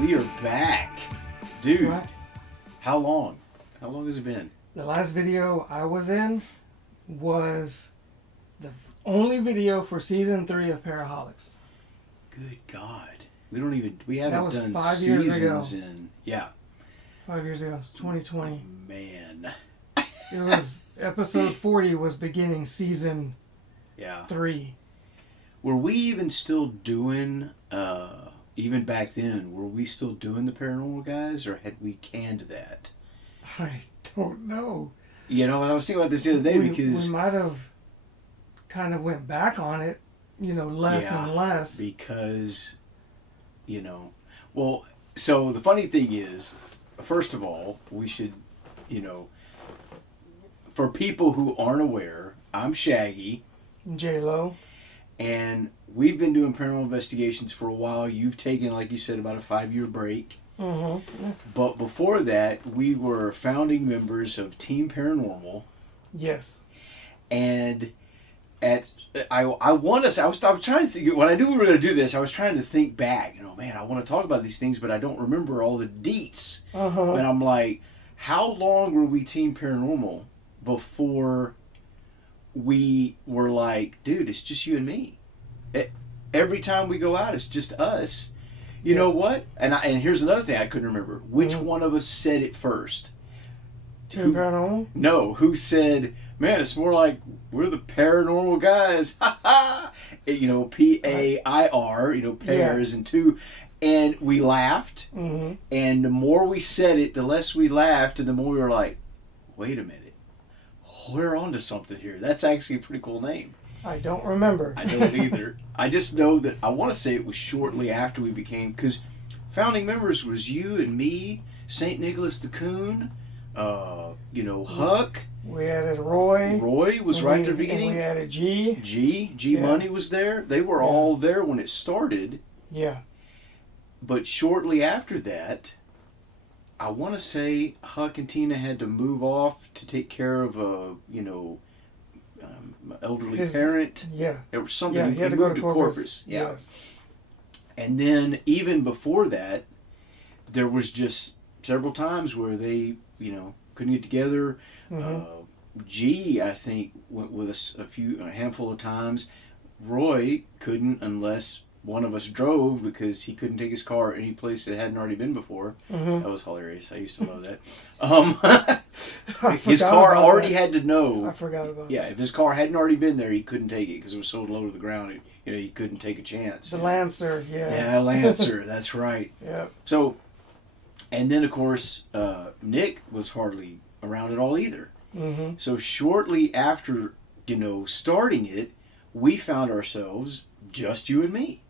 We are back. Dude, Right. how long? How long has it been? The last video I was in was the only video for season 3 of para-holix. Good God. We That haven't was done 5 years seasons ago. in, yeah. 5 years ago. It's 2020. Man. It was, episode 40 was beginning season Yeah. 3. Were we even still doing, even back then, were we still doing the paranormal guys, or had we canned that? I don't know. You know, I was thinking about this the other day because... We might have kind of went back on it, less and less. Because, well, so the funny thing is, first of all, we should, for people who aren't aware, I'm Shaggy. J-Lo. And we've been doing paranormal investigations for a while. You've taken, like you said, about a 5-year break. Mm-hmm. But before that, we were founding members of Team Paranormal. Yes. And I was trying to think, when I knew we were going to do this, I was trying to think back. Man, I want to talk about these things, but I don't remember all the deets. Uh-huh. And I'm like, how long were we Team Paranormal before we were like, dude, it's just you and me. Every time we go out, it's just us. You know what? And here's another thing I couldn't remember. Which one of us said it first? Team Paranormal? No, who said, man, it's more like we're the paranormal guys. Ha ha! P-A-I-R, pair is in two. And we laughed. Mm-hmm. And the more we said it, the less we laughed. And the more we were like, wait a minute. We're onto something here. That's actually a pretty cool name. I don't remember. I don't either. I just know that I want to say it was shortly after we became, because founding members was you and me, St. Nicholas the Coon, Huck. We added Roy. Roy was right at the beginning. And we added G. G Money was there. They were all there when it started. Yeah. But shortly after that, I want to say Huck and Tina had to move off to take care of a, elderly parent. Yeah. There was something. Yeah, he had to go to Corpus. Yeah. Yes. And then even before that, there was just several times where they, couldn't get together. Mm-hmm. G, I think, went with us a handful of times. Roy couldn't unless one of us drove because he couldn't take his car any place that hadn't already been before. Mm-hmm. That was hilarious. I used to love that. His car already had to know. I forgot about Yeah, that. if his car hadn't already been there, he couldn't take it because it was so low to the ground. He couldn't take a chance. The Lancer, yeah. Yeah, Lancer. That's right. Yep. So, and then of course, Nick was hardly around at all either. Mm-hmm. So shortly after, starting it, we found ourselves just you and me.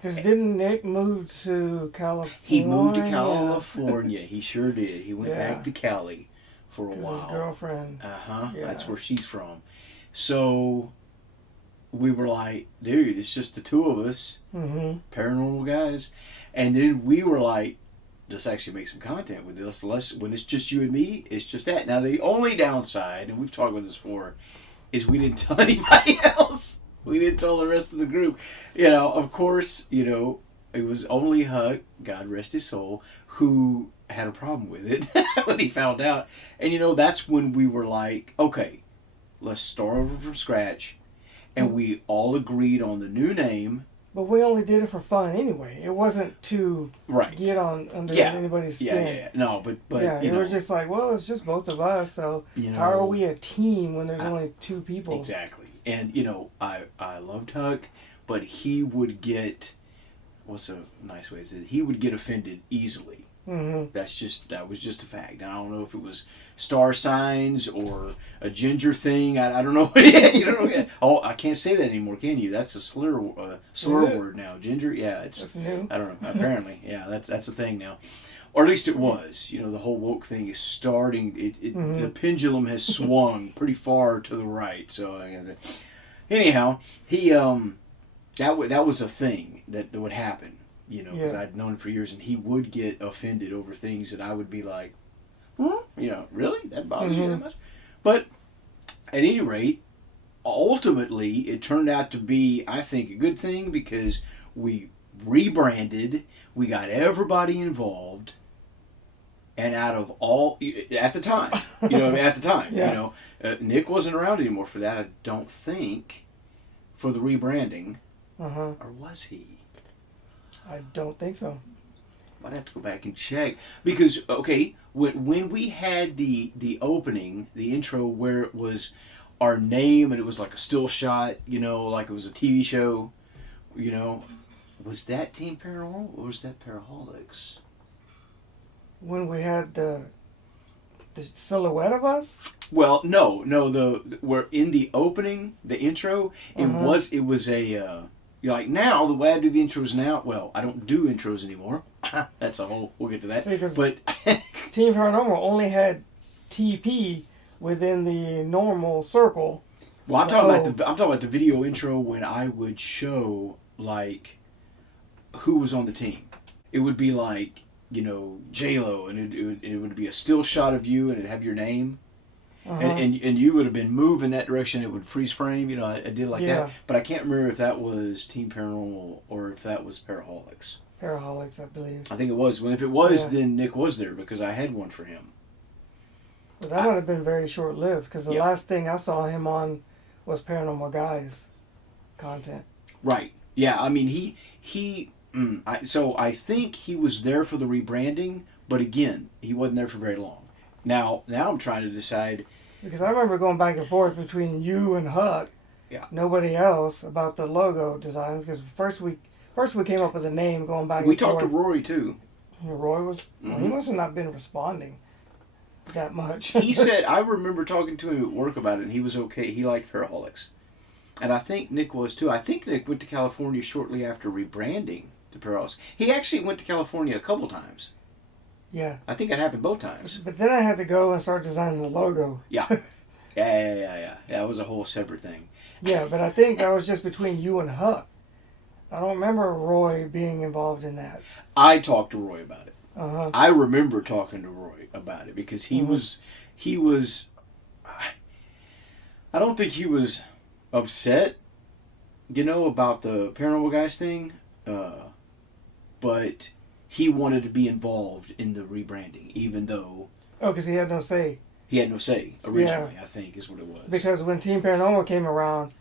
Because didn't Nick move to California? He moved to California. He sure did. He went back to Cali for a while. His girlfriend. Uh-huh. Yeah. That's where she's from. So we were like, dude, it's just the two of us, paranormal guys. And then we were like, let's actually make some content with this. When it's just you and me, it's just that. Now, the only downside, and we've talked about this before, is we didn't tell anybody else. We didn't tell the rest of the group. Of course, it was only Huck, God rest his soul, who had a problem with it when he found out. And, that's when we were like, okay, let's start over from scratch. And we all agreed on the new name. But we only did it for fun anyway. It wasn't to get under anybody's skin. Yeah. No, but it was just like, well, it's just both of us. So how are we a team when there's only two people? Exactly. And, I loved Huck, but he would get, what's a nice way to say it? He would get offended easily. Mm-hmm. That was just a fact. Now, I don't know if it was star signs or a ginger thing. I don't know. Oh, I can't say that anymore, can you? That's a slur word now. Ginger? Yeah. That's new. I don't know. Apparently. Yeah, that's a thing now. Or at least it was. The whole woke thing is starting. The pendulum has swung pretty far to the right. So, anyhow, he that was a thing that would happen. Because I'd known him for years, and he would get offended over things that I would be like, really? That bothers you that much? But at any rate, ultimately, it turned out to be, I think, a good thing because we rebranded, We got everybody involved. And out of all, at the time, Yeah. Nick wasn't around anymore for that, I don't think, for the rebranding. Uh-huh. Or was he? I don't think so. Might have to go back and check. Because, okay, when we had the opening, the intro, where it was our name and it was like a still shot, like it was a TV show, was that Team Paranormal or was that para-holix? When we had the silhouette of us? Well, no, we're in the opening, the intro, it was a, like now, the way I do the intros now, well, I don't do intros anymore. That's a whole, we'll get to that. See, but Team Paranormal only had TP within the normal circle. Well, I'm talking about the video intro when I would show, like, who was on the team. It would be like, J-Lo, and it would be a still shot of you, and it'd have your name. Uh-huh. And you would have been moving that direction. It would freeze frame. I did like that. But I can't remember if that was Team Paranormal or if that was para-holix. Para-holix, I believe. I think it was. Well, if it was, then Nick was there because I had one for him. Well, that would have been very short-lived because the last thing I saw him on was Paranormal Guys content. Right. Yeah. I mean, so I think he was there for the rebranding, but again, he wasn't there for very long. Now I'm trying to decide. Because I remember going back and forth between you and Huck, nobody else, about the logo design. Because first we came up with a name, going back and forth. We talked to Rory too. Rory was. Mm-hmm. Well, he must have not been responding that much. He said, I remember talking to him at work about it, and he was okay. He liked para-holix. And I think Nick was too. I think Nick went to California shortly after rebranding to para-holix. He actually went to California a couple times. Yeah. I think it happened both times. But then I had to go and start designing the logo. Yeah. Yeah. That was a whole separate thing. Yeah, but I think that was just between you and Huck. I don't remember Roy being involved in that. I talked to Roy about it. Uh-huh. I remember talking to Roy about it because he was, I don't think he was upset, about the Paranormal Guys thing, but he wanted to be involved in the rebranding, even though... Oh, because he had no say. He had no say, originally, I think, is what it was. Because when Team Paranormal came around,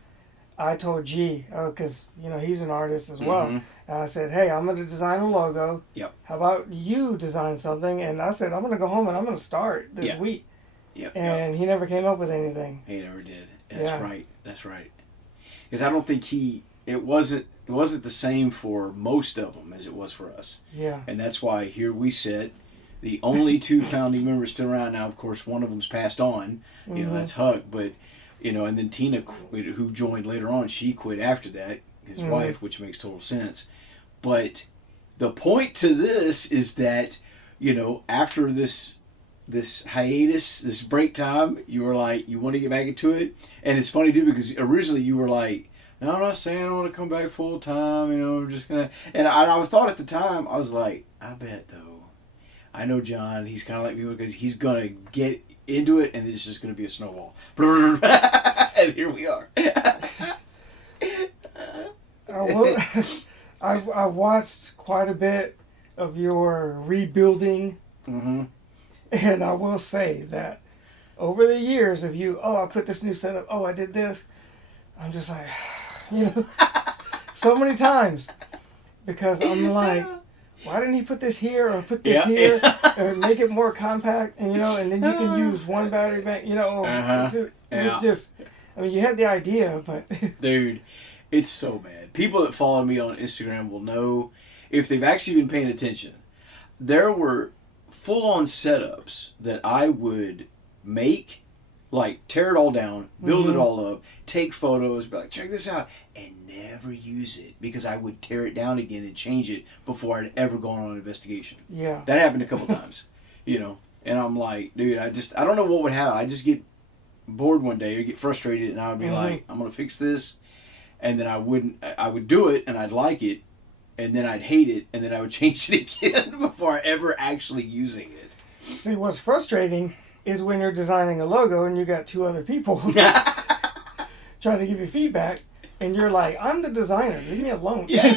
I told G, because, he's an artist as well. And I said, hey, I'm going to design a logo. Yep. How about you design something? And I said, I'm going to go home and I'm going to start this week. Yep. And he never came up with anything. He never did. That's right. Because I don't think it wasn't the same for most of them as it was for us. Yeah. And that's why here we sit, the only two founding members still around. Now, of course, one of them's passed on. That's Huck. But, and then Tina, who joined later on, she quit after that, his wife, which makes total sense. But the point to this is that, after this hiatus, this break time, you were like, you want to get back into it. And it's funny, too, because originally you were like, no, I'm not saying I want to come back full time, I'm just going to... And I thought at the time, I was like, I bet, though. I know John, he's kind of like me because he's going to get into it and it's just going to be a snowball. And here we are. I watched quite a bit of your rebuilding. Mm-hmm. And I will say that over the years of you, I put this new setup, I did this. I'm just like, so many times. Because I'm like, why didn't he put this here or put this here or make it more compact? And, and then you can use one battery bank, It's just, you had the idea, but... Dude, it's so bad. People that follow me on Instagram will know, if they've actually been paying attention, there were full-on setups that I would make, like tear it all down, build it all up, take photos, be like, check this out, and never use it because I would tear it down again and change it before I'd ever gone on an investigation. Yeah. That happened a couple times, and I'm like, dude, I don't know what would happen. I just get bored one day or get frustrated and I would be like, I'm going to fix this. And then I would do it and I'd like it and then I'd hate it and then I would change it again before ever actually using it. See, what's frustrating is when you're designing a logo and you got two other people trying to give you feedback and you're like, I'm the designer, leave me alone. Yeah.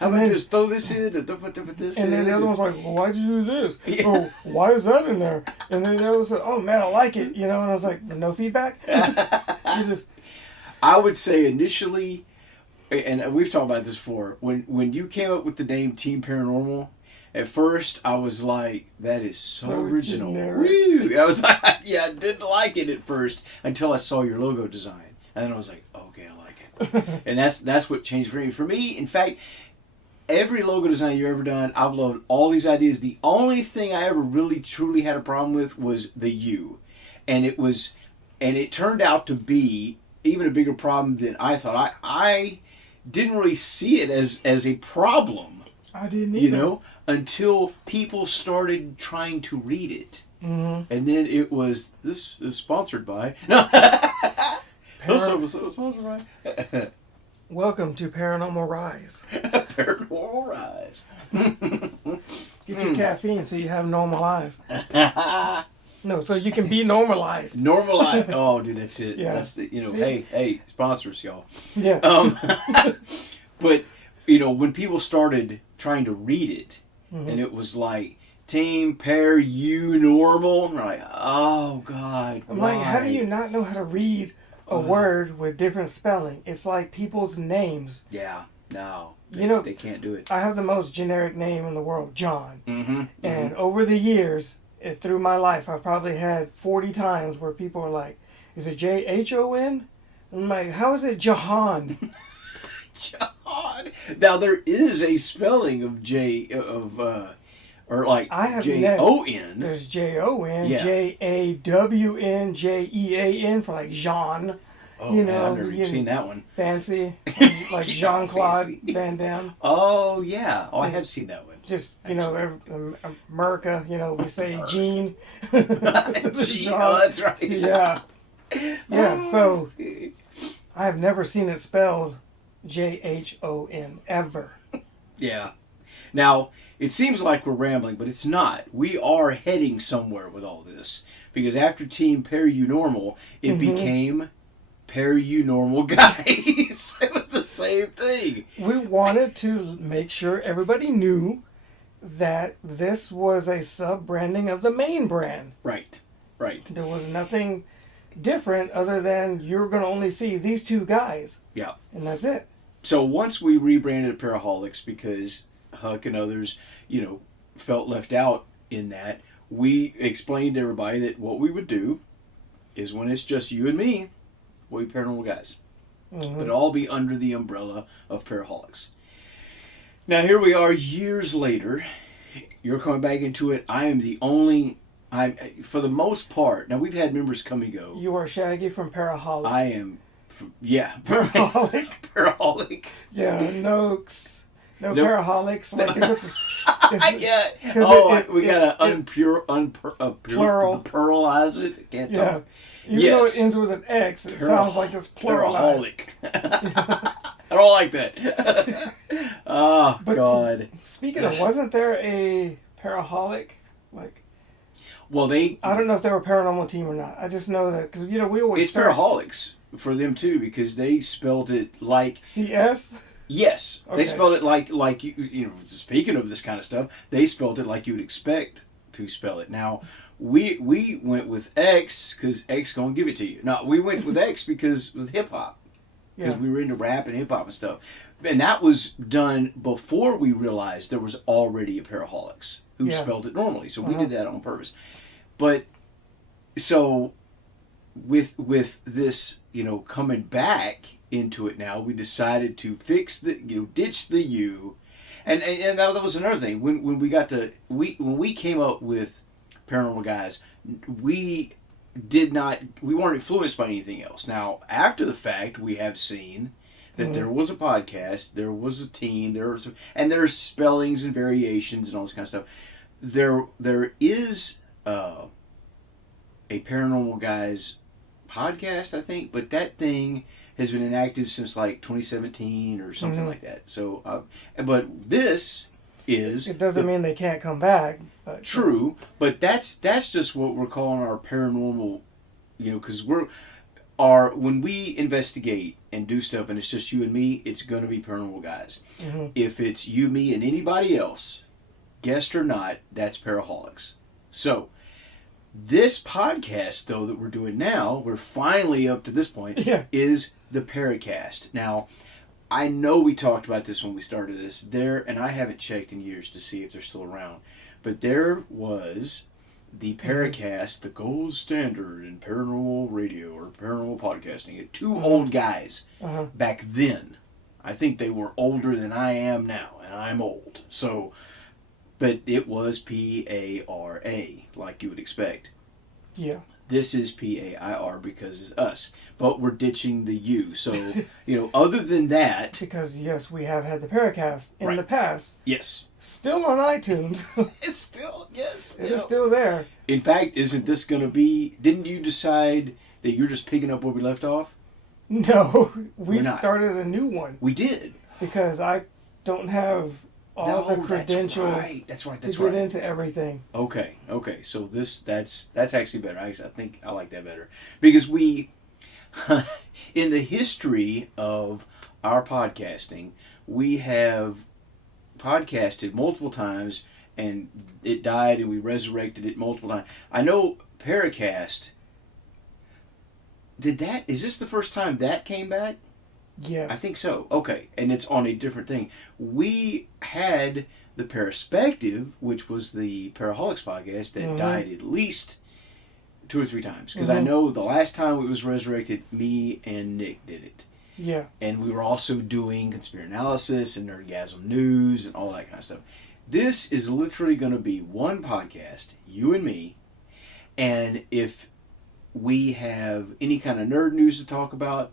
How about just throw this in and put this in? And then the other one's like, well, why'd you do this? Yeah. Oh, why is that in there? And then the other one said, oh man, I like it. And I was like, no feedback? I would say initially, and we've talked about this before, when you came up with the name Team Paranormal, at first I was like, that is so original. Woo! I was like, yeah, I didn't like it at first until I saw your logo design. And then I was like, okay, I like it. And that's what changed for me. For me, in fact, every logo design you've ever done, I've loved all these ideas. The only thing I ever really truly had a problem with was the U. And it turned out to be even a bigger problem than I thought. I didn't really see it as a problem. I didn't either. Until people started trying to read it. Mm-hmm. And then it was, this is sponsored by. No. Sponsored by. Welcome to Paranormal Rise. Paranormal Rise. Get your caffeine so you have normal eyes. No, so you can be normalized. Normalized. Oh, dude, that's it. Yeah. That's the, hey, sponsors, y'all. Yeah. But, when people started trying to read it, mm-hmm. and it was like, Team Paranormal, I'm like, oh, God, I'm why? like, how do you not know how to read a word with different spelling? It's like people's names. Yeah, no. They can't do it. I have the most generic name in the world, John. Mm-hmm. And over the years, through my life, I've probably had 40 times where people are like, is it J-H-O-N? I'm like, how is it Jahan? Jahan. Now, there is a spelling of or like J-O-N. There's J-O-N, yeah. J-A-W-N, J-E-A-N for like Jean. Oh, man, I've never even seen that one. Fancy. Like Jean-Claude Van Damme. Oh, yeah. Oh, I have seen that one. Just, America, we say Gene. Gene, oh, that's right. Yeah. Yeah, so I have never seen it spelled J-H-O-N, ever. Yeah. Now, it seems like we're rambling, but it's not. We are heading somewhere with all this. Because after Team PairUnormal, it mm-hmm. became PairUnormal Guys. It was the same thing. We wanted to make sure everybody knew that this was a sub-branding of the main brand. Right. There was nothing different other than you're going to only see these two guys. Yeah. And that's it. So once we rebranded para-holix because Huck and others, felt left out in that, we explained to everybody that what we would do is when it's just you and me, we'll be Paranormal Guys. Mm-hmm. But it'll all be under the umbrella of para-holix. Now here we are years later. You're coming back into it. I am the only... for the most part... Now we've had members come and go. You are Shaggy from Para-holix. I am... Yeah. Para-holix. Para-holix. Yeah, no para-holix. Like we gotta pluralize it. I can't talk. Even though it ends with an X, it sounds like it's pluralized. I don't like that. Oh, but God. Speaking of, wasn't there a Paraholic? Well, I don't know if they were a paranormal team or not. I just know that, because, we always... It's Para-holix for them, too, because they spelled it like... CS? Yes. Okay. They spelled it like speaking of this kind of stuff, they spelled it like you would expect to spell it. Now, we went with X because X gonna give it to you. No, we went with X because with hip-hop. Because we were into rap and hip-hop and stuff. And that was done before we realized there was already a Para-holix who spelled it normally. So we did that on purpose. But, so, with this, coming back into it now, we decided to fix ditch the U. And that was another thing. When we came up with Paranormal Guys, we weren't influenced by anything else. Now, after the fact, we have seen that there was a podcast, there was a team, and there's spellings and variations and all this kind of stuff. There is a Paranormal Guys podcast, I think, but that thing has been inactive since 2017 or something like that. So, but this is... It doesn't mean they can't come back. But, true, but that's just what we're calling our paranormal, because are, when we investigate and do stuff and it's just you and me, it's going to be Paranormal Guys. Mm-hmm. If it's you, me, and anybody else, guest or not, that's para-holix. So, this podcast, though, that we're doing now, we're finally up to this point, is the Pairacast. Now, I know we talked about this when we started this, and I haven't checked in years to see if they're still around, but there was the Pairacast, the gold standard in paranormal radio or paranormal podcasting. Two old guys back then. I think they were older than I am now, and I'm old. So, but it was P-A-R-A, like you would expect. Yeah. This is P-A-I-R because it's us. But we're ditching the U. So, other than that... Because, yes, we have had the Pairacast in the past. Yes. Still on iTunes. It's still, yes. It is still there. In fact, isn't this going to be... Didn't you decide that you're just picking up where we left off? No. We started a new one. We did. Because I don't have all the credentials that's right. to get into everything. Okay. So that's actually better. I think I like that better. Because we... in the history of our podcasting, we have podcasted multiple times and it died and we resurrected it multiple times. I know Pairacast, is this the first time that came back? Yes. I think so. Okay. And it's on a different thing. We had the Paraspective, which was the para-holix podcast that died at least 2 or 3 times. Because I know the last time it was resurrected, me and Nick did it. Yeah. And we were also doing Conspiranalysis and Nerdgasm News and all that kind of stuff. This is literally going to be one podcast, you and me. And if we have any kind of nerd news to talk about,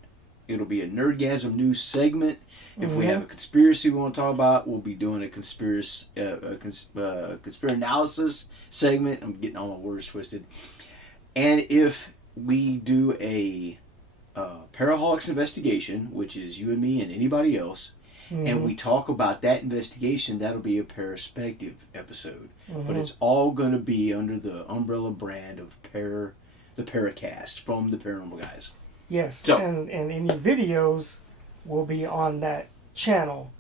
it'll be a Nerdgasm News segment. If we have a conspiracy we want to talk about, we'll be doing a Conspiranalysis segment. I'm getting all my words twisted. And if we do a para-holix investigation, which is you and me and anybody else, and we talk about that investigation, that'll be a Paraspective episode. But it's all going to be under the umbrella brand of the Pairacast from the Paranormal Guys. Yes, so, and any videos will be on that channel.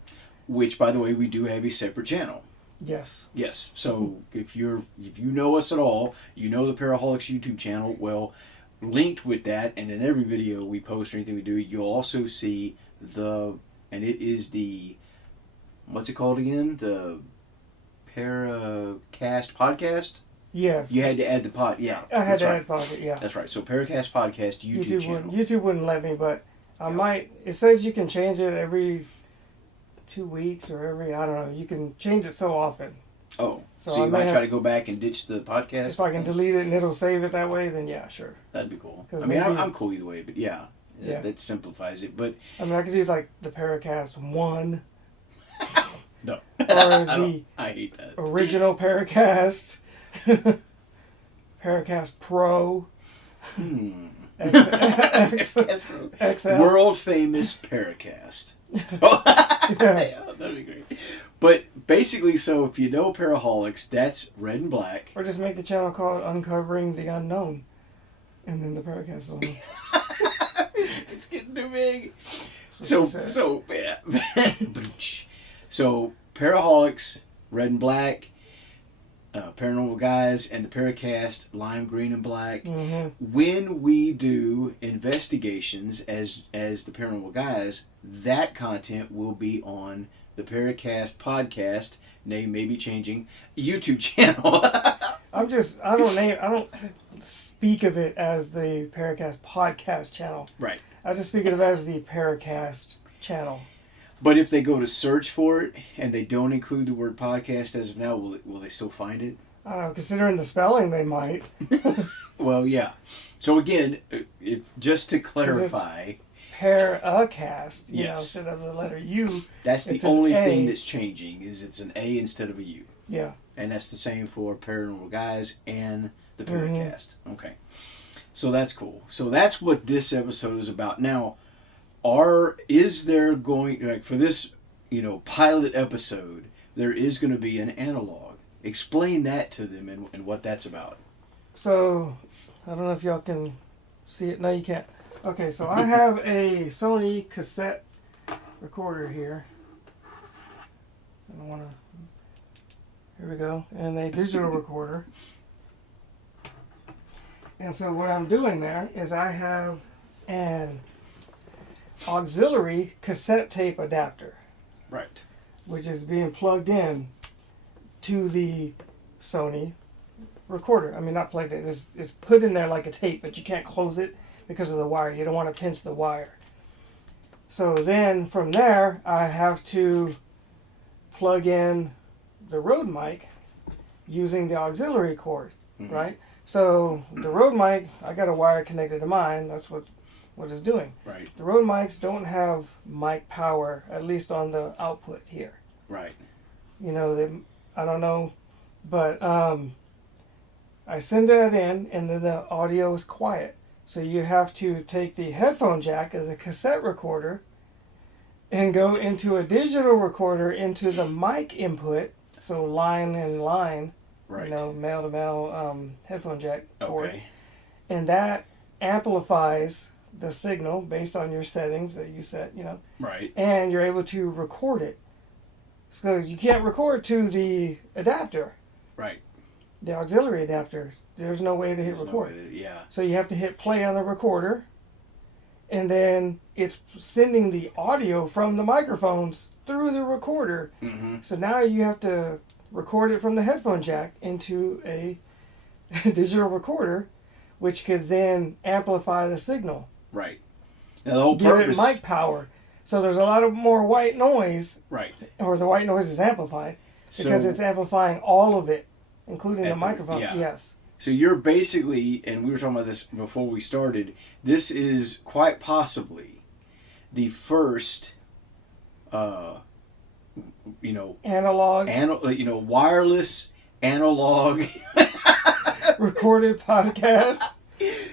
Which, by the way, we do have a separate channel. Yes. Yes. So if you know us at all, you know the para-holix YouTube channel. Well, linked with that, and in every video we post or anything we do, you'll also see and it is the, what's it called again? The Pairacast Podcast? Yes. You had to add the pod, yeah. I had to add podcast, yeah. That's right. So Pairacast Podcast YouTube channel. YouTube wouldn't let me, but I might. It says you can change it every 2 weeks or I don't know. You can change it so often. Oh, so you might try to go back and ditch the podcast? If I can delete it and it'll save it that way, then yeah, sure. That'd be cool. I mean, I'm cool either way, but yeah. That simplifies it. But I mean, I could do like the Pairacast 1. No. Or I hate that. Original Pairacast. Pairacast Pro. XL. World famous Pairacast. Yeah, that'd be great. But basically, so if you know para-holix, that's red and black. Or just make the channel called Uncovering the Unknown. And then the Pairacast is on. It's getting too big. So para-holix, red and black, Paranormal Guys, and the Pairacast, lime green and black. When we do investigations as the Paranormal Guys, that content will be on the Pairacast Podcast, name may be changing, YouTube channel. I don't speak of it as the Pairacast Podcast channel. Right. I just speak of it as the Pairacast channel. But if they go to search for it and they don't include the word podcast as of now, will they still find it? I don't know. Considering the spelling, they might. Well, yeah. So again, just to clarify, PairUcast, instead of the letter U. That's the only thing that's changing, is it's an A instead of a U. Yeah. And that's the same for Paranormal Guys and the Pairacast. Okay. So that's cool. So that's what this episode is about. Now, is there going, like for this, pilot episode, there is going to be an analog. Explain that to them and what that's about. So, I don't know if y'all can see it. No, you can't. Okay, so I have a Sony cassette recorder here. I don't want to. Here we go, and a digital recorder. And so what I'm doing there is I have an auxiliary cassette tape adapter. Right. Which is being plugged in to the Sony recorder. I mean, not plugged in. It's put in there like a tape, but you can't close it because of the wire. You don't want to pinch the wire. So then from there, I have to plug in the Rode mic using the auxiliary cord, right? So the Rode mic, I got a wire connected to mine. That's what it's doing. Right. The Rode mics don't have mic power, at least on the output here. Right. You know, I don't know, but I send that in, and then the audio is quiet. So you have to take the headphone jack of the cassette recorder and go into a digital recorder into the mic input, so line in line, right. You know, male to male headphone jack cord. Okay. And that amplifies the signal based on your settings that you set, you know. Right. And you're able to record it. So you can't record to the adapter. Right. The auxiliary adapter. There's no way to hit record. Yeah. So you have to hit play on the recorder, and then it's sending the audio from the microphones through the recorder. Mm-hmm. So now you have to record it from the headphone jack into a digital recorder, which could then amplify the signal. Right. Now the whole give purpose. It mic power. So there's a lot of more white noise. Right. Or the white noise is amplified because it's amplifying all of it, including the microphone. Yeah. Yes. So you're basically, and we were talking about this before we started, this is quite possibly the first, analog, wireless analog recorded podcast.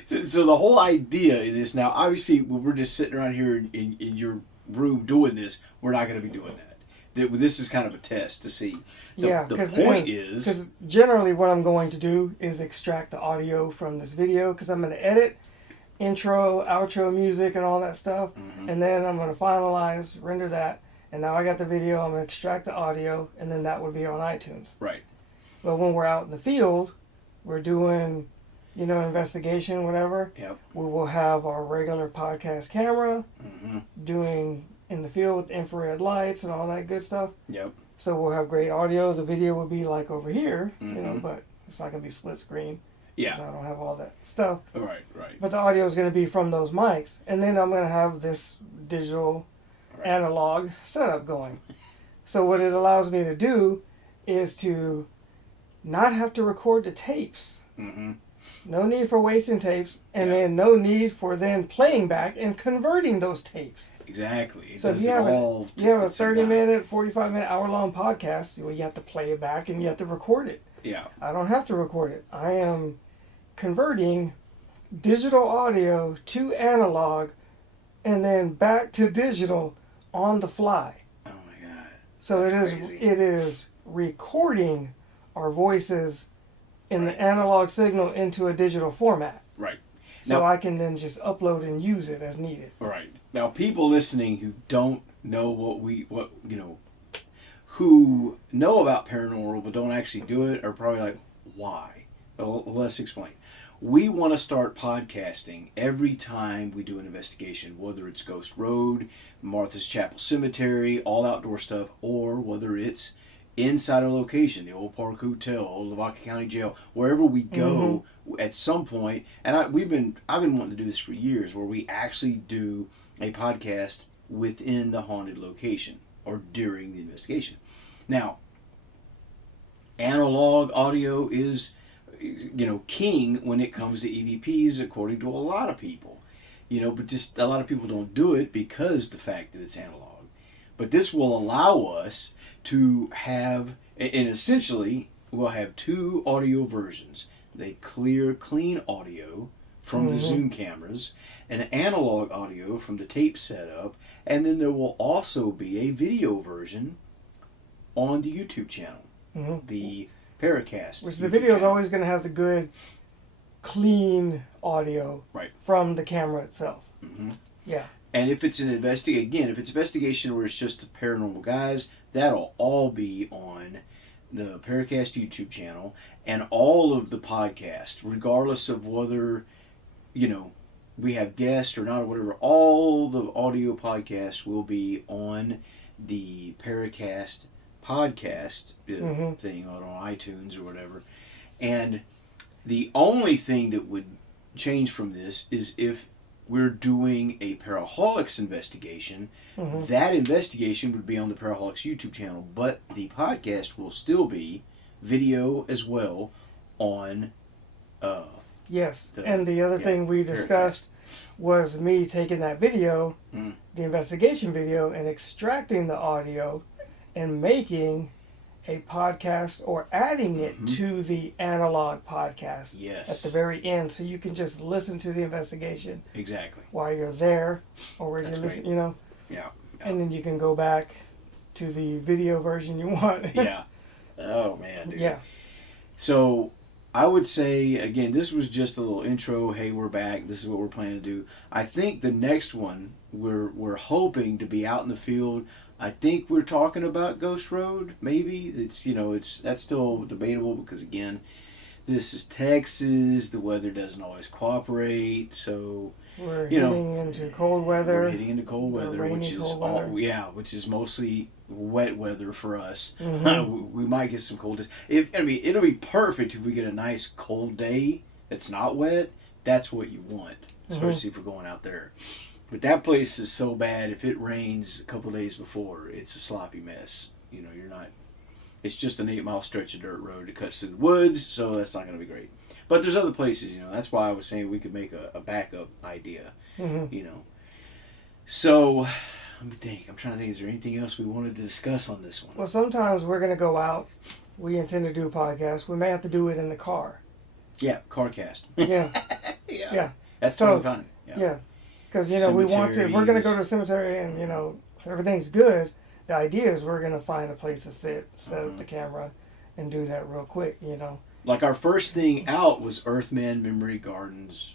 So the whole idea in this, now obviously when we're just sitting around here in your room doing this, we're not going to be doing that. This is kind of a test to see. The point is... Because generally what I'm going to do is extract the audio from this video, because I'm going to edit intro, outro music and all that stuff, and then I'm going to finalize, render that, and now I got the video, I'm going to extract the audio, and then that would be on iTunes. Right. But when we're out in the field, we're doing, investigation, whatever, yep. We will have our regular podcast camera, doing in the field with infrared lights and all that good stuff. Yep. So we'll have great audio. The video will be like over here, but it's not going to be split screen. Yeah. I don't have all that stuff. Right. But the audio is going to be from those mics. And then I'm going to have this digital analog setup going. So what it allows me to do is to not have to record the tapes. No need for wasting tapes. And then no need for then playing back and converting those tapes. Exactly. So if you have a 30-minute, 45-minute, hour-long podcast, you have to play it back and you have to record it. Yeah. I don't have to record it. I am converting digital audio to analog and then back to digital on the fly. Oh my God. So That's it is recording our voices in the analog signal into a digital format. Right. So now, I can then just upload and use it as needed. Right. Now, people listening who don't know who know about paranormal but don't actually do it are probably like, why? Well, let's explain. We want to start podcasting every time we do an investigation, whether it's Ghost Road, Martha's Chapel Cemetery, all outdoor stuff, or whether it's inside a location, the Old Park Hotel, Old Lavaca County Jail, wherever we go at some point. And I've been wanting to do this for years, where we actually do a podcast within the haunted location or during the investigation. Now, analog audio is, king when it comes to EVPs, according to a lot of people. But just a lot of people don't do it because the fact that it's analog. But this will allow us to have, and essentially, we'll have two audio versions. The clear, clean audio from the Zoom cameras, and analog audio from the tape setup, and then there will also be a video version on the YouTube channel, the Pairacast. Which the video is always going to have the good, clean audio from the camera itself. Mm-hmm. Yeah. And if it's an investigation where it's just the paranormal guys, that'll all be on the Pairacast YouTube channel and all of the podcasts, regardless of whether, we have guests or not or whatever. All the audio podcasts will be on the Pairacast podcast thing on iTunes or whatever. And the only thing that would change from this is if we're doing a para-holix investigation. That investigation would be on the para-holix YouTube channel, but the podcast will still be video as well on yes. And the other thing we discussed was me taking that video, the investigation video, and extracting the audio and making a podcast or adding it to the analog podcast at the very end, so you can just listen to the investigation while you're there, or when you're listening, and then you can go back to the video version you want. Oh man, dude. Yeah. So I would say, again, this was just a little intro. Hey, we're back. This is what we're planning to do. I think the next one we're hoping to be out in the field. I think we're talking about Ghost Road. Maybe that's still debatable because, again, this is Texas. The weather doesn't always cooperate, so we're heading into cold weather. We're heading into cold weather, which is mostly wet weather for us. We might get some cold days. It'll be perfect if we get a nice cold day that's not wet. That's what you want, especially if we're going out there. But that place is so bad. If it rains a couple of days before, it's a sloppy mess. You're not. It's just an 8-mile stretch of dirt road that cuts through the woods, so that's not going to be great. But there's other places. That's why I was saying we could make a backup idea. So let me think. I'm trying to think. Is there anything else we wanted to discuss on this one? Well, sometimes we're going to go out. We intend to do a podcast. We may have to do it in the car. Yeah, CarCast. Yeah. That's totally fine. Yeah. Because, we want to, if we're going to go to a cemetery and, everything's good, the idea is we're going to find a place to set up the camera and do that real quick, Like our first thing out was Earthman Memory Gardens.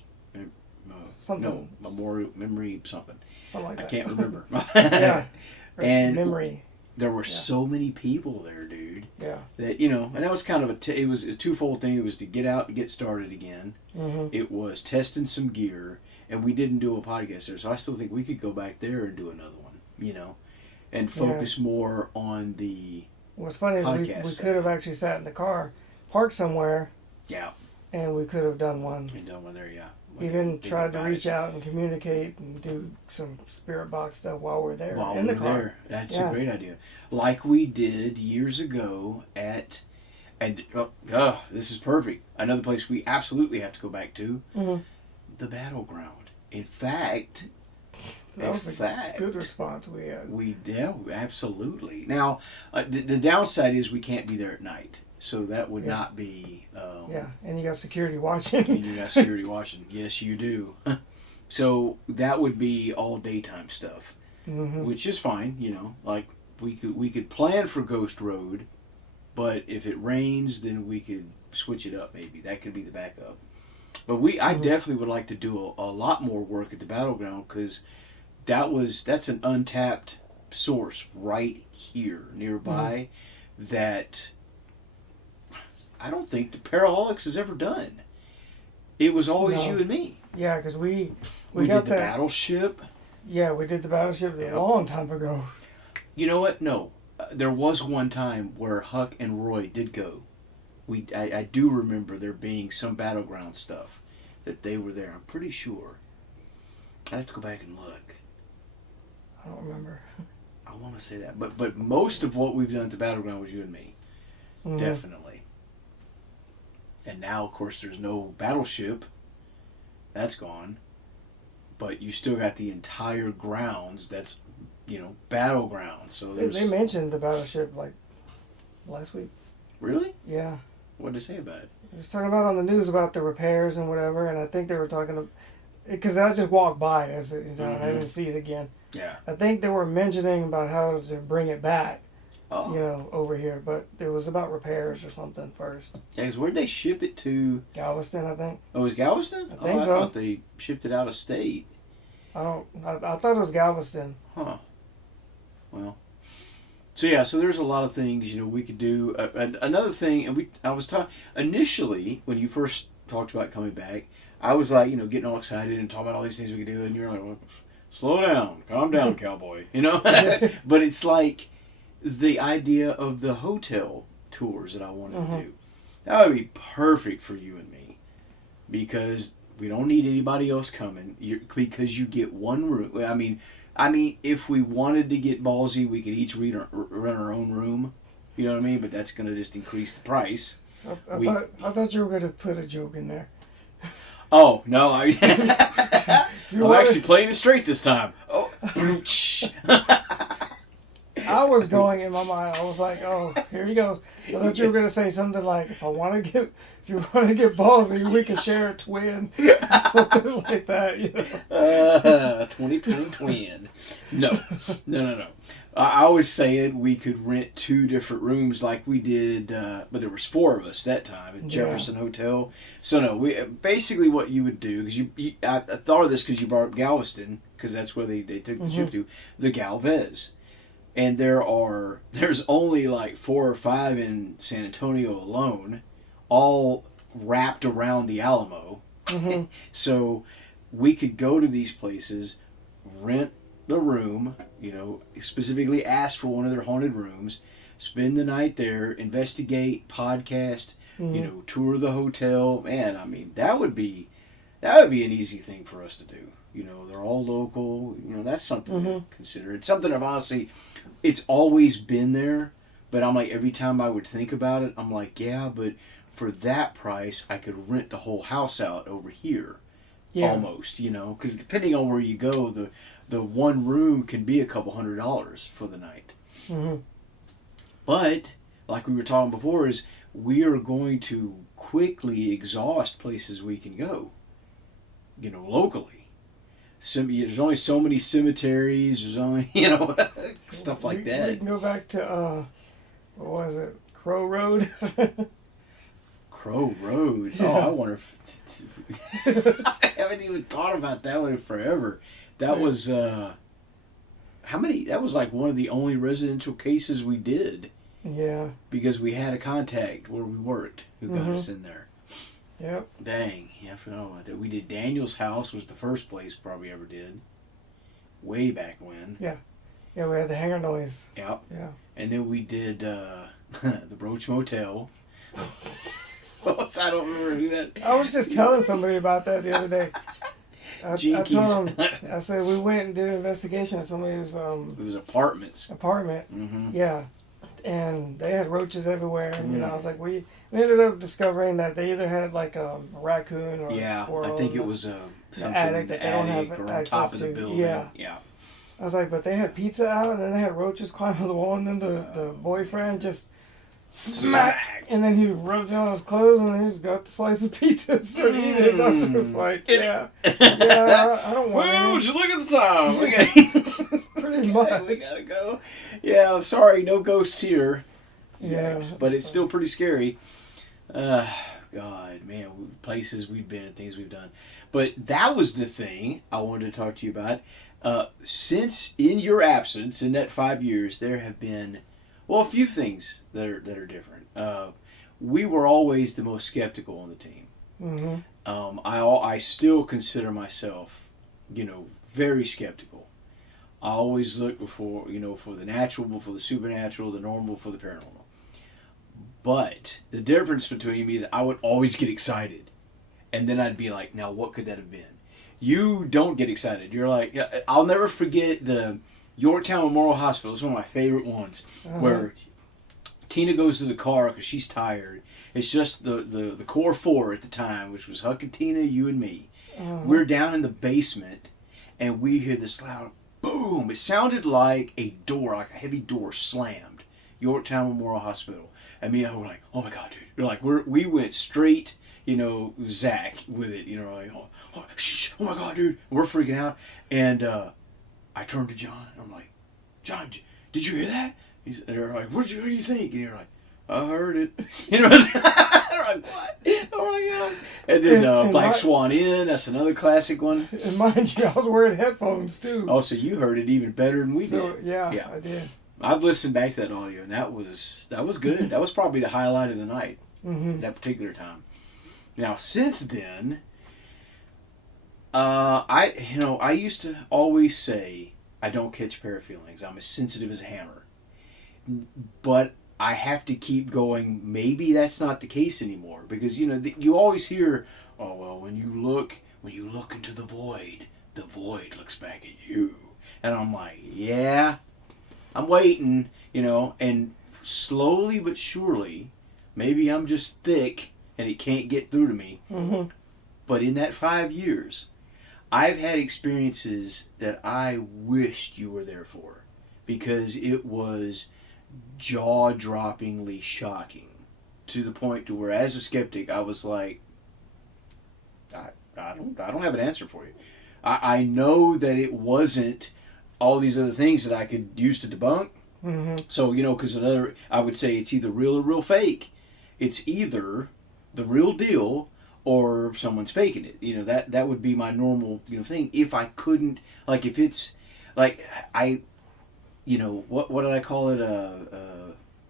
Memorial Memory something. Something like that. I can't remember. And memory. There were so many people there, dude. Yeah. That, and that was kind of it was a twofold thing. It was to get out and get started again. It was testing some gear. And we didn't do a podcast there, so I still think we could go back there and do another one, and focus more on the What's funny is we could have actually sat in the car, parked somewhere, and we could have done one. There, Even tried to reach out and communicate and do some spirit box stuff while we're there in the car. That's a great idea. Like we did years ago this is perfect. Another place we absolutely have to go back to. The Battleground. In fact, that was a good response we had. Absolutely. Now, the downside is we can't be there at night, so that would not be. And you got security watching. Yes, you do. So that would be all daytime stuff, which is fine. Like we could plan for Ghost Road, but if it rains, then we could switch it up. Maybe that could be the backup. But I definitely would like to do a lot more work at the Battleground because that's an untapped source right here nearby that I don't think the para-holix has ever done. It was always you and me. Yeah, because we did the Battleship. Yeah, we did the Battleship a long time ago. You know what? No. There was one time where Huck and Roy did go. I do remember there being some Battleground stuff that they were there. I'm pretty sure. I'd have to go back and look. I don't remember. I want to say that. But most of what we've done at the Battleground was you and me. Definitely. And now, of course, there's no Battleship. That's gone. But you still got the entire grounds that's, Battleground. So they mentioned the Battleship, last week. Really? Yeah. What did they say about it? They was talking about on the news about the repairs and whatever, and I think they were talking because I just walked by as it, I didn't see it again. Yeah. I think they were mentioning about how to bring it back, over here, but it was about repairs or something first. Yeah, because where'd they ship it to? Galveston, I think. Oh, it was Galveston? I think so. I thought they shipped it out of state. I thought it was Galveston. Huh. Well. So yeah, so there's a lot of things, we could do. Another thing, and I was talking initially when you first talked about coming back, I was like, getting all excited and talking about all these things we could do, and you're like, well, slow down, calm down, cowboy, But it's like the idea of the hotel tours that I wanted to do. That would be perfect for you and me, because we don't need anybody else coming. Because you get one room. I mean, if we wanted to get ballsy, we could each rent our own room. You know what I mean? But that's going to just increase the price. I thought you were going to put a joke in there. Oh, no. I'm actually playing it straight this time. Oh, I was going in my mind. I was like, "Oh, here you go." I thought you were gonna say something like, if you want to get ballsy, we can share a twin," or something like that. 2020 twin. No. I was saying we could rent 2 different rooms like we did, but there was 4 of us that time at Jefferson Hotel. So no, we basically what you would do, because I thought of this because you brought up Galveston, because that's where they took the ship to, the Galvez. And there's only like 4 or 5 in San Antonio alone, all wrapped around the Alamo. So we could go to these places, rent the room, specifically ask for one of their haunted rooms, spend the night there, investigate, podcast, tour the hotel. Man, I mean, that would be an easy thing for us to do. They're all local. That's something to consider. It's something I've honestly, it's always been there, but I'm like, every time I would think about it, I'm like, yeah, but for that price, I could rent the whole house out over here, almost, because depending on where you go, the one room can be a couple $100 for the night. But, like we were talking before, is we are going to quickly exhaust places we can go, locally. There's only so many cemeteries. There's only, stuff like that. We can go back to, what was it, Crow Road? Crow Road? Yeah. Oh, I wonder if... I haven't even thought about that one in forever. That was, how many? That was like one of the only residential cases we did. Yeah. Because we had a contact where we worked who got us in there. Yep. Dang. Yeah, I forgot about that. We did Daniel's house, was the first place probably ever did. Way back when. Yeah. Yeah, we had the hangar noise. Yep. Yeah. And then we did the Roach Motel. I don't remember who that... I was just telling somebody about that the other day. I told them, I said, we went and did an investigation at somebody's... it was apartment. Mm-hmm. Yeah. And they had roaches everywhere. And, I was like, we ended up discovering that they either had like a raccoon or a squirrel. I think it was something attic that they don't have or on access top of to. the building. Yeah. I was like, but they had pizza out, and then they had roaches climbing the wall, and then the boyfriend just smacked, and then he rubbed it on his clothes, and then he just got the slice of pizza and started eating it. I was just like, I don't want well, would you look at the time? Okay. Pretty much. We gotta go. Yeah, I'm sorry, no ghosts here. Yeah. But it's still pretty scary. God, man, places we've been and things we've done. But that was the thing I wanted to talk to you about. Since in your absence, in that 5 years, there have been, a few things that are different. We were always the most skeptical on the team. Mm-hmm. I still consider myself, very skeptical. I always look for the natural, before the supernatural, the normal for the paranormal. But the difference between me is I would always get excited. And then I'd be like, now what could that have been? You don't get excited. You're like, I'll never forget the Yorktown Memorial Hospital. It's one of my favorite ones. Where Tina goes to the car because she's tired. It's just the core 4 at the time, which was Huck and Tina, you and me. We're down in the basement, and we hear this loud boom. It sounded like a door, like a heavy door slammed. Yorktown Memorial Hospital. And me and I were like, oh my God, dude. We're like, we went straight, Zach with it. Like, oh my God, dude. And we're freaking out. And I turned to John, and I'm like, John, did you hear that? They're like, what do you think? And you're like, I heard it. They're like, what? Oh my God. And then Black Swan Inn, that's another classic one. And mind you, I was wearing headphones too. Oh, so you heard it even better than we did. Yeah, I did. I've listened back to that audio, and that was good. That was probably the highlight of the night, that particular time. Now, since then, I used to always say I don't catch parafeelings. I'm as sensitive as a hammer. But I have to keep going. Maybe that's not the case anymore, because you always hear, oh well, when you look into the void looks back at you, and I'm like, yeah, I'm waiting, and slowly but surely, maybe I'm just thick and it can't get through to me. Mm-hmm. But in that 5 years, I've had experiences that I wished you were there for, because it was jaw-droppingly shocking, to the point to where, as a skeptic, I was like, I don't have an answer for you. I know that it wasn't all these other things that I could use to debunk. Mm-hmm. So, because I would say it's either real or real fake. It's either the real deal or someone's faking it. That would be my normal, thing. If I couldn't, like, if it's, like, what did I call it?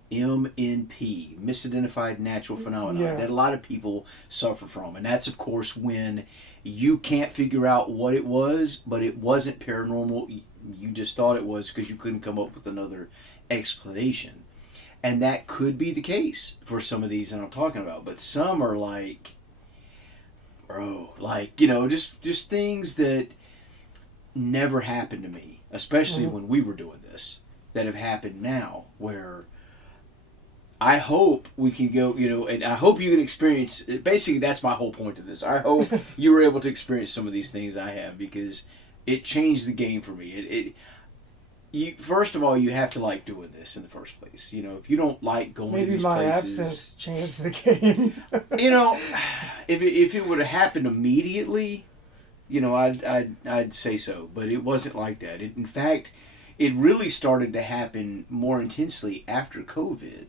MNP, misidentified natural phenomenon, that a lot of people suffer from. And that's, of course, when you can't figure out what it was, but it wasn't paranormal. You just thought it was because you couldn't come up with another explanation. And that could be the case for some of these that I'm talking about. But some are like, bro, just things that never happened to me, especially when we were doing this, that have happened now, where I hope we can go, and I hope you can experience, basically that's my whole point of this. I hope you were able to experience some of these things I have, because it changed the game for me. First of all, you have to like doing this in the first place. If you don't like going to these places. Maybe my absence changed the game. If it would have happened immediately, I'd say so. But it wasn't like that. In fact, it really started to happen more intensely after COVID.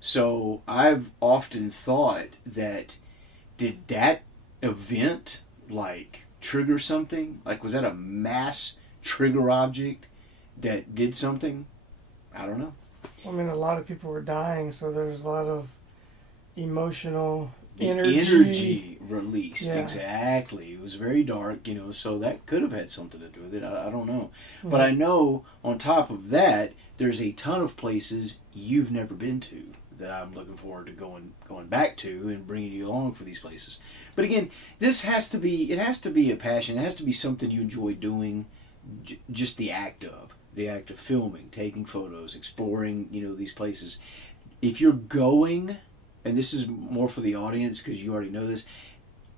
So I've often thought that, did that event trigger something? Was that a mass trigger object that did something? I don't know. I mean, a lot of people were dying, so there's a lot of emotional energy released. Yeah. Exactly. It was very dark, so that could have had something to do with it. I don't know. Mm-hmm. But I know, on top of that, there's a ton of places you've never been to that I'm looking forward to going back to and bringing you along for these places. But again, it has to be a passion. It has to be something you enjoy doing, just the act of filming, taking photos, exploring, these places. If you're going, and this is more for the audience because you already know this,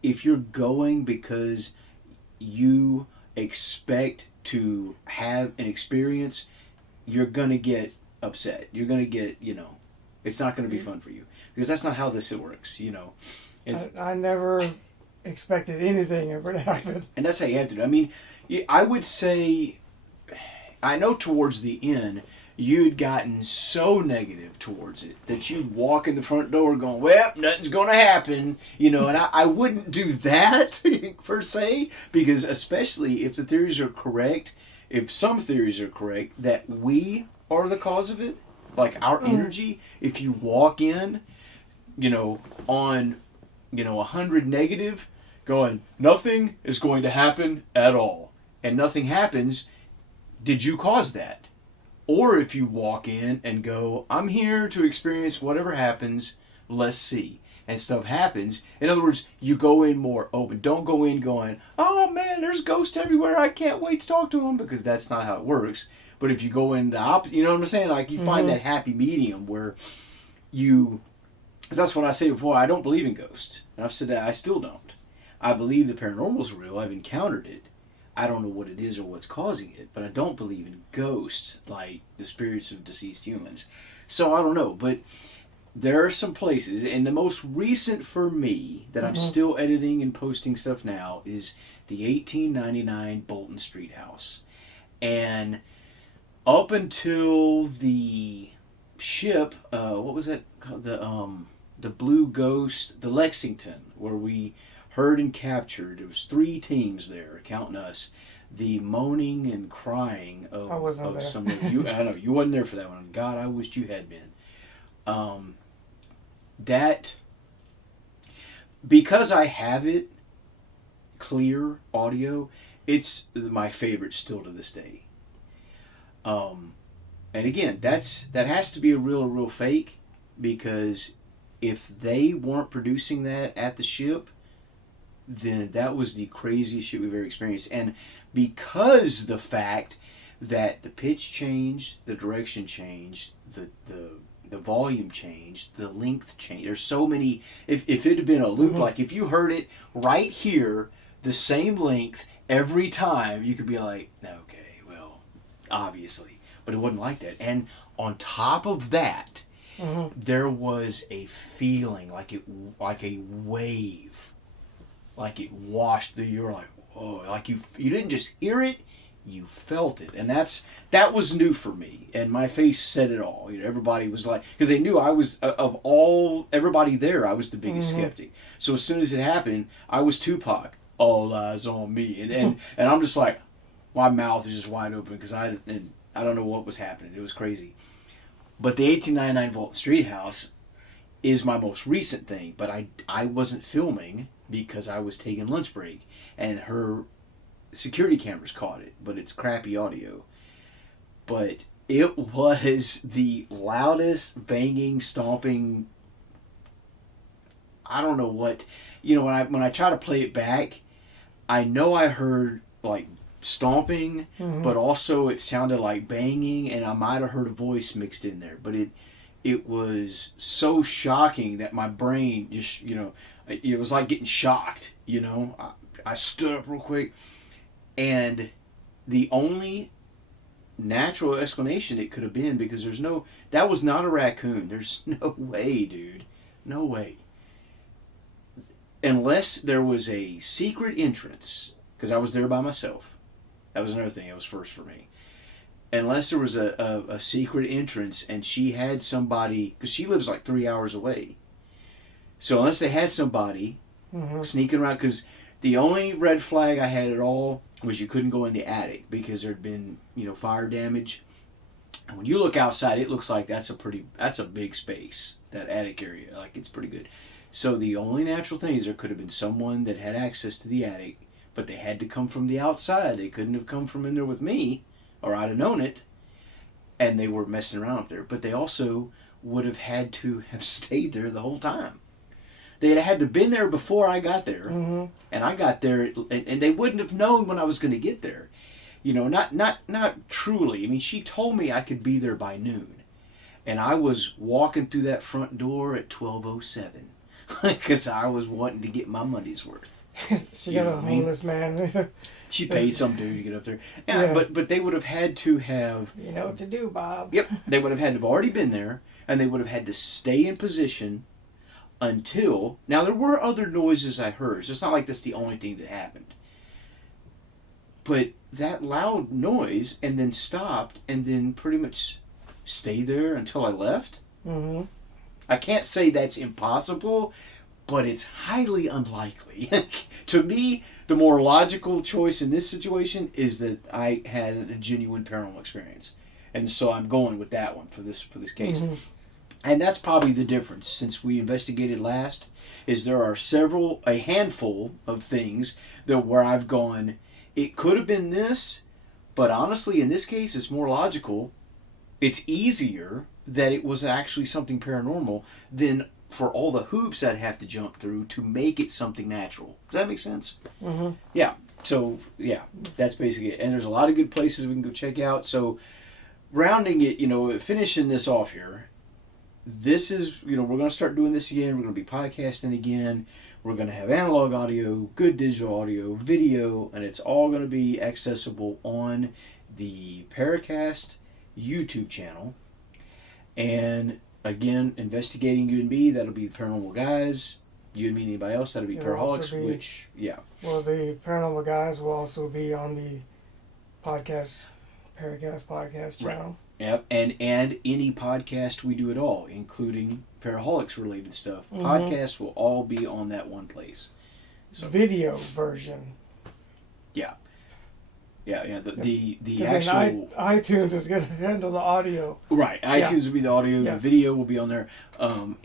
if you're going because you expect to have an experience, you're going to get upset. You're going to get, it's not going to be fun for you, because that's not how this works, I never expected anything ever to happen. Right. And that's how you have to do it. I mean, I would say, I know towards the end, you'd gotten so negative towards it that you'd walk in the front door going, well, nothing's going to happen, and I wouldn't do that per se, because especially if the theories are correct, if some theories are correct, that we are the cause of it, our energy, if you walk in, on, 100 negative, going, nothing is going to happen at all, and nothing happens, did you cause that? Or if you walk in and go, I'm here to experience whatever happens, let's see, and stuff happens. In other words, you go in more open. Don't go in going, oh man, there's ghosts everywhere, I can't wait to talk to them, because that's not how it works. But if you go in the opposite, you know what I'm saying? You find that happy medium where because that's what I say before, I don't believe in ghosts. And I've said that, I still don't. I believe the paranormal's real, I've encountered it. I don't know what it is or what's causing it, but I don't believe in ghosts, like the spirits of deceased humans. So I don't know, but there are some places, and the most recent for me that I'm still editing and posting stuff now is the 1899 Bolton Street house. And up until the ship, what was that called? the Blue Ghost, the Lexington, where we heard and captured. There was 3 teams there, counting us. The moaning and crying of some of you. I know you wasn't there for that one. God, I wished you had been. That, because I have it clear audio, it's my favorite still to this day. And again, that has to be a real fake, because if they weren't producing that at the ship, then that was the craziest shit we've ever experienced. And because the fact that the pitch changed, the direction changed, the volume changed, the length changed. There's so many. If it had been a loop, like if you heard it right here, the same length every time, you could be like, okay, well, obviously. But it wasn't like that. And on top of that, there was a feeling like a wave. Like it washed through. You were like, whoa! Like you didn't just hear it, you felt it, and that was new for me. And my face said it all. You know, everybody was like, because they knew I was everybody there, I was the biggest skeptic. So as soon as it happened, I was Tupac. All eyes on me, and I'm just like, my mouth is just wide open because I don't know what was happening. It was crazy. But the 1899 Volt Street House is my most recent thing. But I wasn't filming because I was taking lunch break, and her security cameras caught it, but it's crappy audio. But it was the loudest banging, stomping. I don't know what, when I try to play it back, I know I heard like stomping, but also it sounded like banging, and I might have heard a voice mixed in there. But it was so shocking that my brain just, it was like getting shocked, I stood up real quick, and the only natural explanation it could have been, because that was not a raccoon. There's no way, dude. No way. Unless there was a secret entrance, because I was there by myself. That was another thing. That was first for me. Unless there was a secret entrance and she had somebody, because she lives like 3 hours away. So unless they had somebody sneaking around, because the only red flag I had at all was you couldn't go in the attic because there'd been, fire damage. And when you look outside, it looks like that's a big space, that attic area. Like, it's pretty good. So the only natural thing is there could have been someone that had access to the attic, but they had to come from the outside. They couldn't have come from in there with me, or I'd have known it. And they were messing around up there. But they also would have had to have stayed there the whole time. They'd had to have been there before I got there, and I got there, and they wouldn't have known when I was going to get there. Not truly. I mean, she told me I could be there by noon, and I was walking through that front door at 12:07 because I was wanting to get my money's worth. She got a homeless man. She paid some dude to get up there. Yeah. But they would have had to have... You know what to do, Bob. Yep. They would have had to have already been there, and they would have had to stay in position until... Now, there were other noises I heard, so it's not like that's the only thing that happened. But that loud noise, and then stopped, and then pretty much stayed there until I left. I can't say that's impossible, but it's highly unlikely. To me, the more logical choice in this situation is that I had a genuine paranormal experience. And so I'm going with that one for this case. And that's probably the difference since we investigated last, is there are a handful of things that where I've gone, it could have been this, but honestly in this case it's more logical. It's easier that it was actually something paranormal than for all the hoops I'd have to jump through to make it something natural. Does that make sense? Yeah. So, yeah, that's basically it. And there's a lot of good places we can go check out. So, rounding it, finishing this off here, this is, we're going to start doing this again. We're going to be podcasting again. We're going to have analog audio, good digital audio, video, and it's all going to be accessible on the Pairacast YouTube channel. And again, investigating you and me, that'll be the Paranormal Guys. You and me and anybody else, that'll be para-holix, Well, the Paranormal Guys will also be on the Pairacast Podcast channel. Yep, and any podcast we do at all, including para-holix related stuff. Podcasts will all be on that one place. So, video version. Yeah. The actual iTunes is going to handle the audio. Right, iTunes will be the audio. Yes. The video will be on there.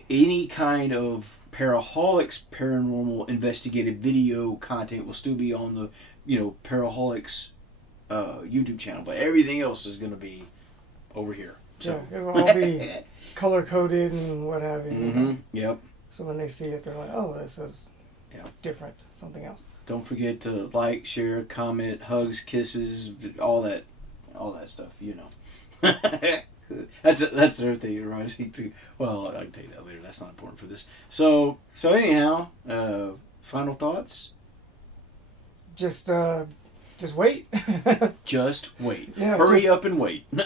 Any kind of para-holix paranormal investigative video content will still be on the para-holix YouTube channel, but everything else is going to be over here. So yeah, it will all be color coded and what have you. Yep. So when they see it, they're like, "Oh, this is different, something else." Don't forget to like, share, comment, hugs, kisses, all that stuff. That's another thing that reminds me too. Well, I can tell you that later. That's not important for this. So anyhow, final thoughts. Just wait. Just wait. Yeah, Hurry up and wait. I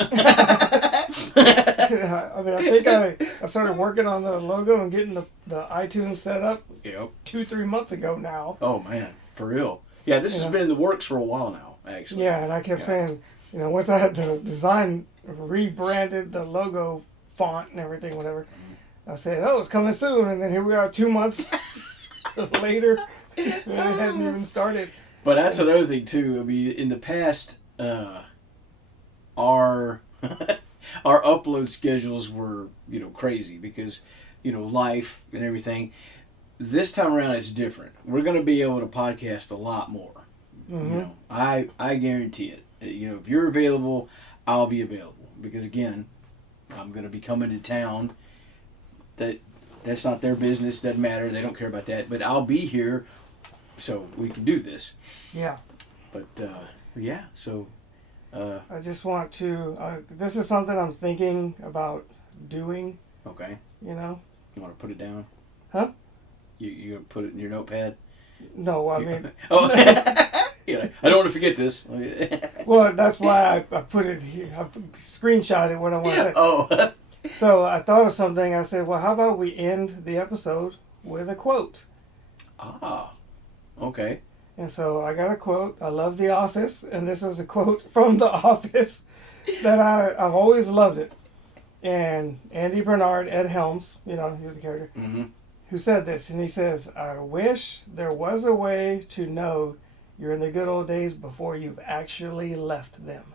mean, I think I started working on the logo and getting the iTunes set up 2-3 months ago now. Oh, man. For real. Yeah, this has been in the works for a while now, actually. Yeah, and I kept saying, once I had the design rebranded, the logo font and everything, whatever, I said, oh, it's coming soon. And then here we are 2 months later, and it hadn't even started. But that's another thing, too. I mean, in the past, our upload schedules were, crazy because, life and everything. This time around, it's different. We're going to be able to podcast a lot more. I guarantee it. If you're available, I'll be available. Because, again, I'm going to be coming to town. That's not their business. Doesn't matter. They don't care about that. But I'll be here so we can do this. Yeah. But, yeah, so... I just want to... this is something I'm thinking about doing. Okay. You want to put it down? Huh? You gonna put it in your notepad? No, I mean... Oh, I don't want to forget this. Well, that's why I put it here. I screenshotted what I want to say. Oh. So I thought of something. I said, well, how about we end the episode with a quote? Ah, okay. And so I got a quote. I love The Office, and this is a quote from The Office that I've always loved it. And Andy Bernard, Ed Helms, he's the character, who said this, and he says, I wish there was a way to know you're in the good old days before you've actually left them.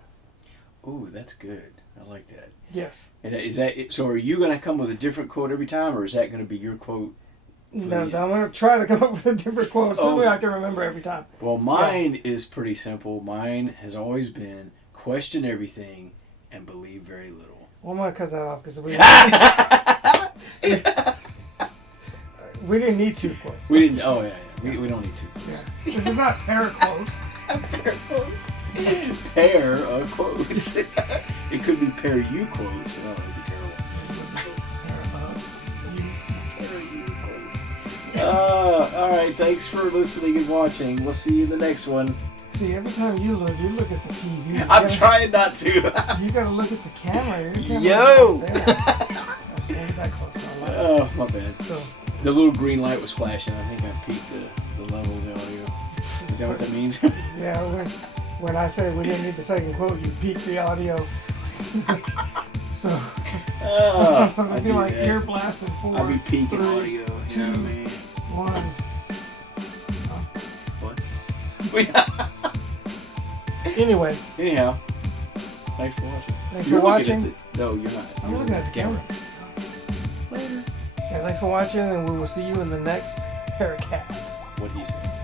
Ooh, that's good. I like that. Yes. And is that it? So are you going to come with a different quote every time, or is that going to be your quote? No, I'm going to try to come up with a different quote. Something I can remember every time. Well, mine is pretty simple. Mine has always been question everything and believe very little. Well, I'm going to cut that off because we didn't need 2 quotes. We didn't. Oh, yeah. We don't need 2 quotes. Yeah. This is not pair quotes. Pair quotes. Pair of quotes. It could be pair you quotes. Oh, that'd be terrible. Pair you quotes. All right. Thanks for listening and watching. We'll see you in the next one. See, every time you look at the TV. I'm trying not to. You got to look at the camera. Yo! Ain't that close. Oh, my bad. So, the little green light was flashing. I think I peaked the level of the audio. Is that what that means? Yeah, when I said we didn't need the second quote, you peaked the audio. So, I'll be like ear blasting 4, I'll be peaking 3, audio. 2, 1. What? Anyway. Anyhow, thanks for watching. Thanks for watching. No, you're not. I'm looking at the camera. Later. Yeah, thanks for watching, and we will see you in the next Pairacast. What he said.